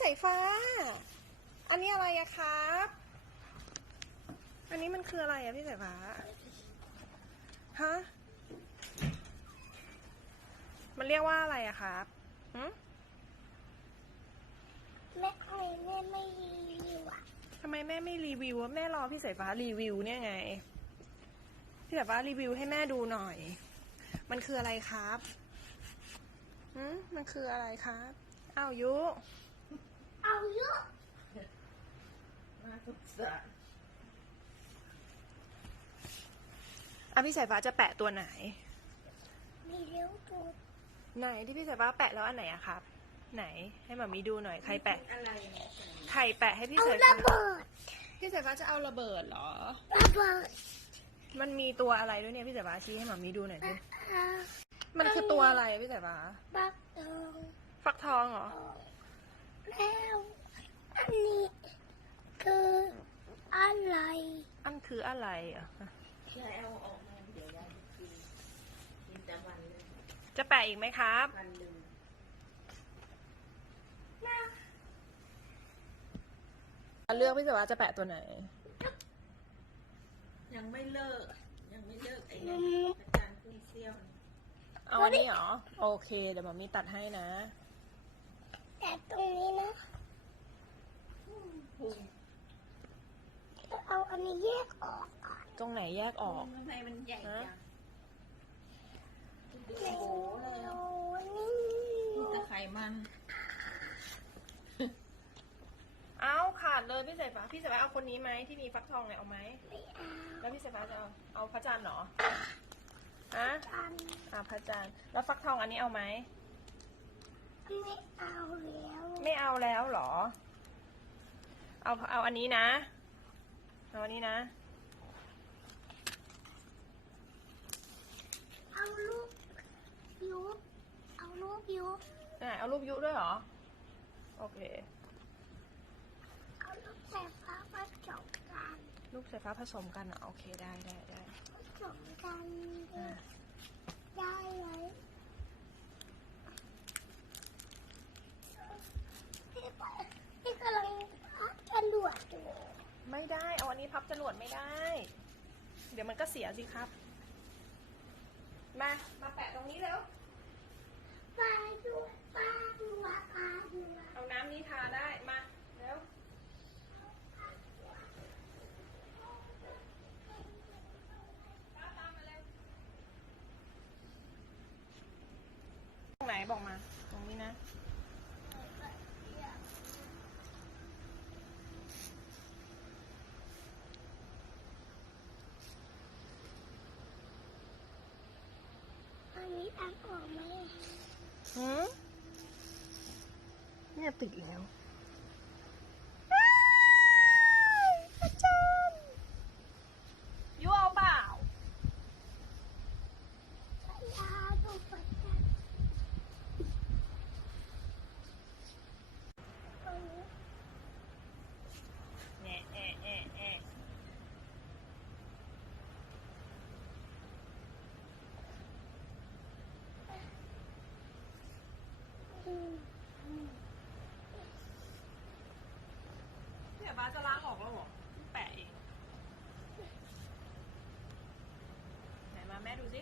สายฟ้า อันนี้อะไรอะครับ อันนี้มันคืออะไรอะพี่สายฟ้า ฮะ มันเรียกว่าอะไรอะครับหืมแม่ใครแม่ไม่รีวิวอะทำไมแม่ไม่รีวิวอะแม่รอพี่สายฟ้ารีวิวเนี่ยไง พี่สายฟ้ารีวิวให้แม่ดูหน่อย มันคืออะไรครับหืมมันคืออะไรครับ อ้าวยุ เอาเยอะน่าสงสารอะพี่สายฟ้าจะแปะตัวไหน มีเลี้ยวตัวไหนที่พี่สายฟ้าแปะแล้วอันไหนอะครับ ไหนให้หมามีดูหน่อยใครแปะอะไรเนี่ยใครแปะให้พี่เอาสายระฟ้าเบิดพี่สายฟ้าจะเอาระเบิดเหรอ ระเบิดมันมีตัวอะไรด้วยเนี่ยพี่สายฟ้าชี้ให้หมามีดูหน่อยสิอ่ามันคือตัวอะไรอะพี่สายฟ้าบักทองฟักทองเหรอแล้วอั นนี้คืออะไร อันคืออะไรอะใช่เอาออกมาเดี๋ยวยายจะกินกินแต่วันเลยจะแปะอีกไหมครับวันหนึ่งเลือกพี่สายฟ้าจะแปะตัวไหน ยังไม่เลิก ยังไม่เลิกไอ้เนี่ยอาจารย์กุ้งเซี่ยวเนี่ยเอาอันนี้เหรอ โอเค เดี๋ยวหมามีตัดให้นะ แต่ตรงนี้นะ พุง เอาอันนี้แยกออกก่อน ตรงไหนแยกออกทำไมมันใหญ่จังดูโอ้โอ้โหเลยอะนี่มีแต่ไขมัน เอาขาดเลยพี่สายฟ้าพี่สายฟ้าเอาคนนี้ไหมที่มีฟักทองเนี่ยเอาไหมไม่เอาแล้วพี่สายฟ้าจะเอาเอาพระจันทร์เหรอฮะกันอ่าพระจันทร์แล้วฟักทองอันนี้เอาไหมไม่เอาแล้ว ไม่เอาแล้วเหรอ เอาเอาอันนี้นะ เอาอันนี้นะ เอาลูกยุบเอาลูกยุบ ไหนเอารูปยุด้วยเหรอ โอเค เอาลูกแต่ฟ้ามาจบกันลูกสายฟ้าผสมกันเหรอโอเคได้ได้ได้ผสมกันอ่าได้ไหมพี่ปะพี่กำลังพักจรวดอยู่ไม่ได้เอาอันนี้พับจรวดไม่ได้ เดี๋ยวมันก็เสียสิครับ มา มาแปะตรงนี้แล้วปลาด้วย ปลาดัวปลาดัวเอาน้ำนี้ทาได้ มาเร็วตรงไหนบอกมา ตรงนี้นะ อันนี้อันออกไหมหืม เนี่ยติดแล้วอาจารย์ยูเอาเปล่า ยาดูปัจจัยอันนี้ แอะแอะแอะแอะ อืม ดี๋ยบ้าจะล้างออกแล้วเหรอแปะเองไหนมาแม่ดูสิ